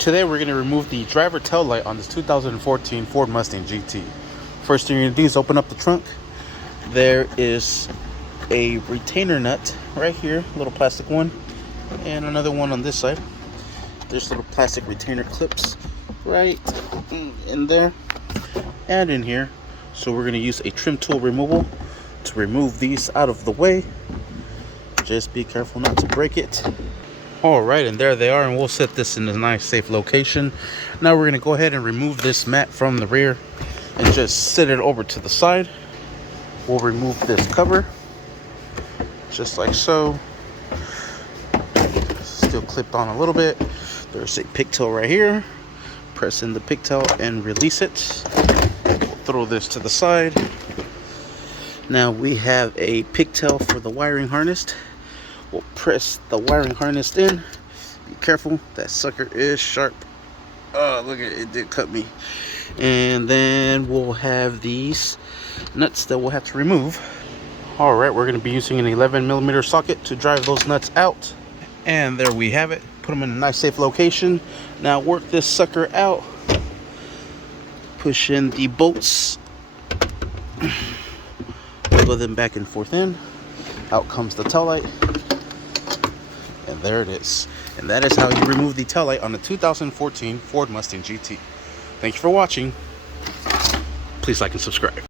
Today we're going to remove the driver tail light on this 2014 Ford Mustang GT. First thing you're going to do is open up the trunk. There is a retainer nut right here, a little plastic one, and another one on this side. There's little plastic retainer clips right in there and in here. So we're going to use a trim tool removal to remove these out of the way. Just be careful not to break it. Alright, and there they are, and we'll set this in a nice safe location. Now we're going to go ahead and remove this mat from the rear and just set it over to the side. We'll remove this cover just like so. Still clipped on a little bit. There's a pigtail right here. Press in the pigtail and release it. We'll throw this to the side. Now we have a pigtail for the wiring harness. We'll press the wiring harness in. Be careful, that sucker is sharp. Oh, look at it, it did cut me. And then we'll have these nuts that we'll have to remove. Alright, we're going to be using an 11mm socket to drive those nuts out. And there we have it. Put them in a nice safe location. Now work this sucker out. Push in the bolts. Wiggle them back and forth in. Out comes the tail light. And there it is. And that is how you remove the tail light on the 2014 Ford Mustang GT. Thank you for watching. Please like and subscribe.